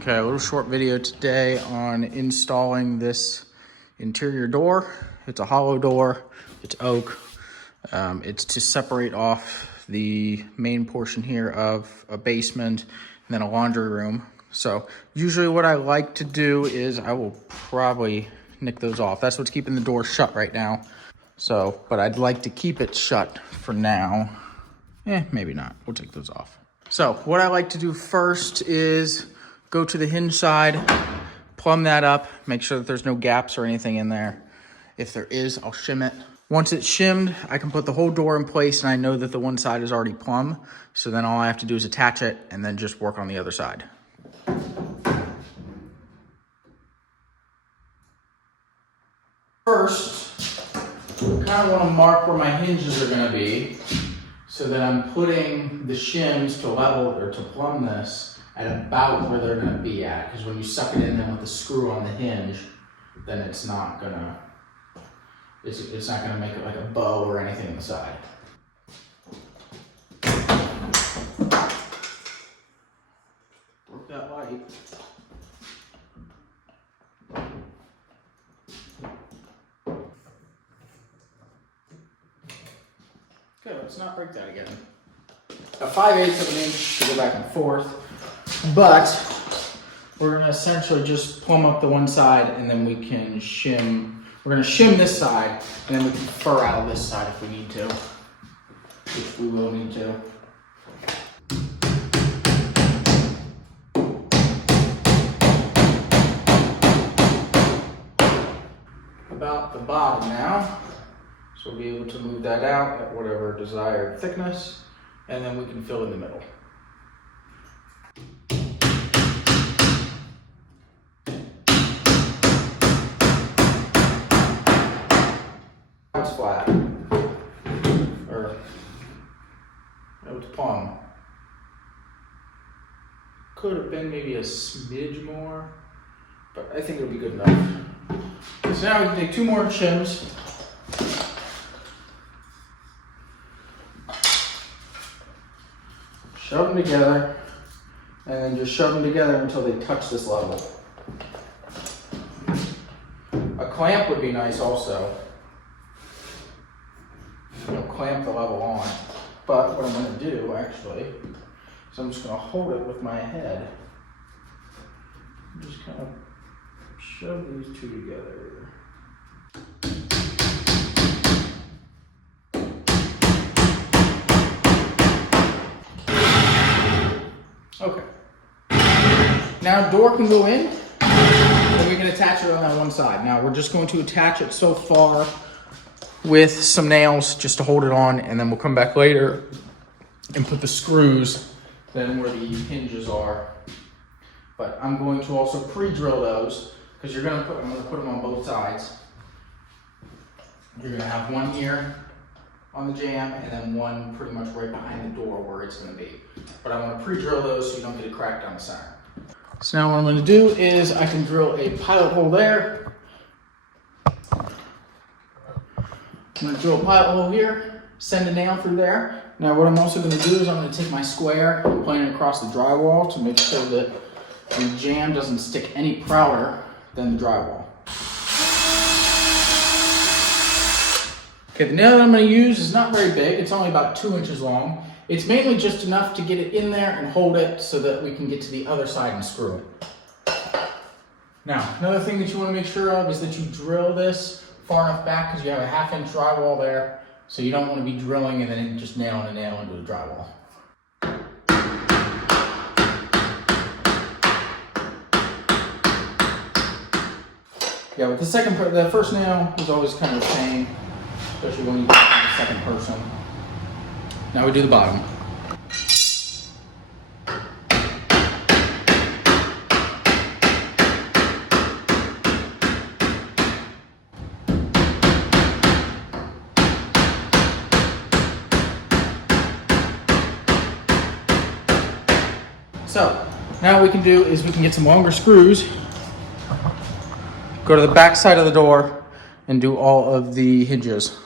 Okay, a little short video today on installing this interior door. It's a hollow door, it's oak. It's to separate off the main portion here of a basement and then a laundry room. So usually what I like to do is I will probably nick those off. That's what's keeping the door shut right now. So, but I'd like to keep it shut for now. Maybe not, we'll take those off. So what I like to do first is go to the hinge side, plumb that up, make sure that there's no gaps or anything in there. If there is, I'll shim it. Once it's shimmed, I can put the whole door in place and I know that the one side is already plumb. So then all I have to do is attach it and then just work on the other side. First, I kind of want to mark where my hinges are going to be so that I'm putting the shims to level or to plumb this at about where they're going to be at, because when you suck it in then with the screw on the hinge, then it's not gonna make it like a bow or anything on the side. Work that light. Okay, let's not break that again. A 5/8 of an inch to go back and forth. But we're going to essentially just plumb up the one side and then we can shim. We're going to shim this side and then we can fur out this side if we need to, which we will need to. About the bottom now. So we'll be able to move that out at whatever desired thickness and then we can fill in the middle. It's flat, or it's plumb. Could have been maybe a smidge more, but I think it'll be good enough. So now we can take two more shims. Shove them together, and then just shove them together until they touch this level. A clamp would be nice also. Clamp the level on, but what I'm going to do actually is I'm just going to hold it with my head and just kind of shove these two together. Okay, now door can go in and we can attach it on that one side. Now we're just going to attach it so far with some nails just to hold it on, and then we'll come back later and put the screws then where the hinges are. But I'm going to also pre-drill those because I'm going to put them on both sides. You're going to have one here on the jamb and then one pretty much right behind the door where it's going to be. But I want to pre-drill those so you don't get a crack down the center. So now what I'm going to do is I can drill a pilot hole there. I'm going to drill a pilot hole here, send a nail through there. Now what I'm also going to do is I'm going to take my square and plane it across the drywall to make sure that the jamb doesn't stick any prouder than the drywall. Okay, the nail that I'm going to use is not very big. It's only about 2 inches long. It's mainly just enough to get it in there and hold it so that we can get to the other side and screw it. Now, another thing that you want to make sure of is that you drill this far enough back because you have a 1/2 inch drywall there, so you don't want to be drilling and then just nailing a nail into the drywall. Yeah, with the first nail is always kind of a pain, especially when you get to the second person. Now we do the bottom. So now what we can do is we can get some longer screws, go to the back side of the door and do all of the hinges.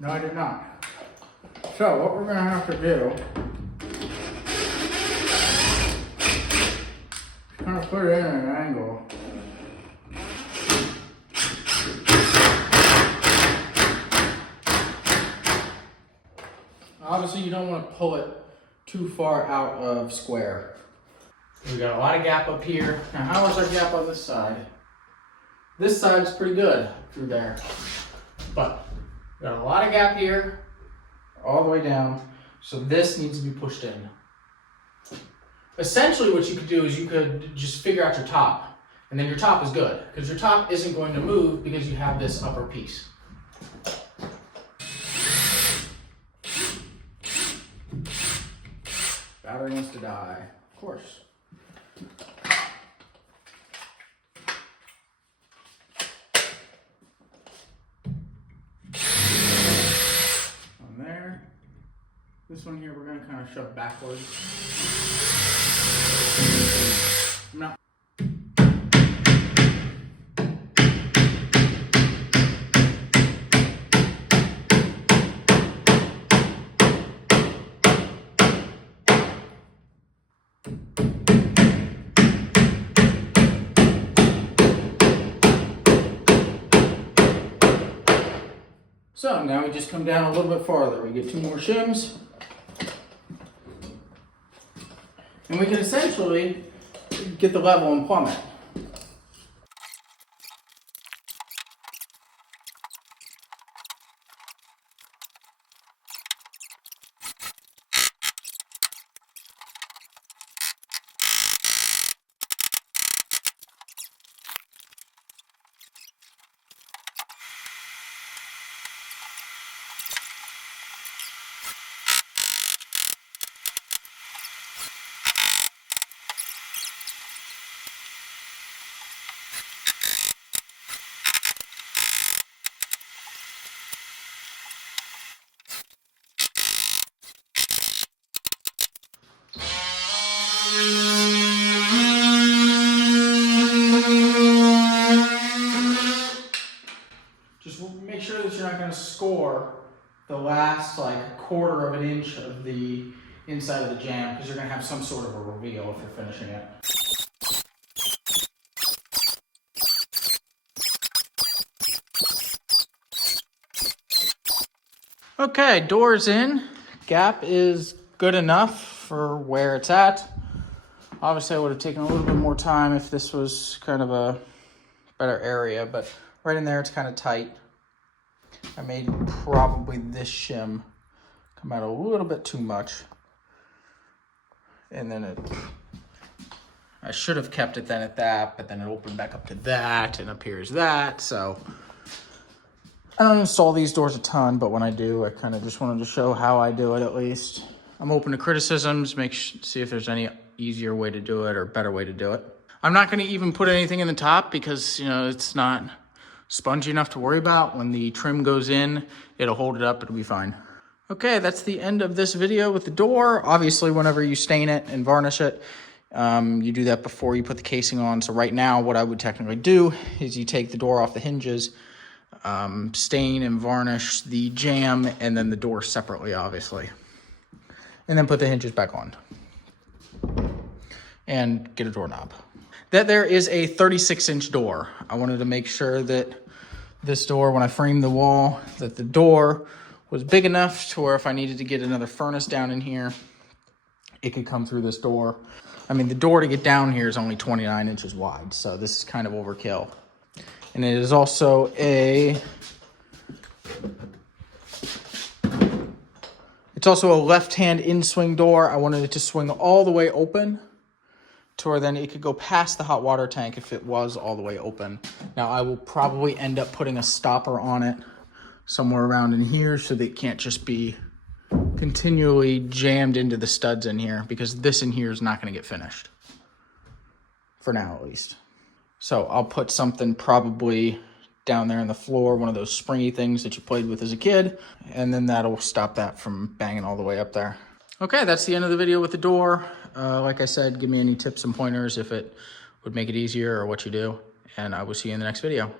No, I did not. So what we're gonna have to do, kind of put it in at an angle. Obviously you don't want to pull it too far out of square. We got a lot of gap up here. Now how is our gap on this side? This side's pretty good through there. But we got a lot of gap here, all the way down. So this needs to be pushed in. Essentially what you could do is you could just figure out your top. And then your top is good. Because your top isn't going to move because you have this upper piece. Battery wants to die, of course. On there. This one here we're going to kind of shove backwards. No. So now we just come down a little bit farther. We get 2 more shims. And we can essentially get the level and plumb it. Just make sure that you're not going to score the last like 1/4 of an inch of the inside of the jamb, because you're going to have some sort of a reveal if you're finishing it. Okay, door's in. Gap is good enough for where it's at. Obviously, I would have taken a little bit more time if this was kind of a better area, but right in there, it's kind of tight. I made probably this shim come out a little bit too much. And then I should have kept it then at that, but then it opened back up to that, and up here is that, so. I don't install these doors a ton, but when I do, I kind of just wanted to show how I do it at least. I'm open to criticisms, see if there's any easier way to do it or better way to do it. I'm not going to even put anything in the top because, you know, it's not spongy enough to worry about. When the trim goes in, it'll hold it up, it'll be fine. Okay, that's the end of this video with the door. Obviously, whenever you stain it and varnish it, you do that before you put the casing on. So right now, what I would technically do is you take the door off the hinges, stain and varnish the jamb and then the door separately, obviously. And then put the hinges back on. And get a doorknob. That there is a 36-inch door. I wanted to make sure that this door, when I framed the wall, that the door was big enough to where if I needed to get another furnace down in here, it could come through this door. I mean, the door to get down here is only 29 inches wide, so this is kind of overkill. And it is also it's also a left-hand in-swing door. I wanted it to swing all the way open to where then it could go past the hot water tank if it was all the way open. Now, I will probably end up putting a stopper on it somewhere around in here so that it can't just be continually jammed into the studs in here, because this in here is not going to get finished. For now, at least. So I'll put something probably down there on the floor, one of those springy things that you played with as a kid, and then that'll stop that from banging all the way up there. Okay, that's the end of the video with the door. Like I said, give me any tips and pointers if it would make it easier or what you do, and I will see you in the next video.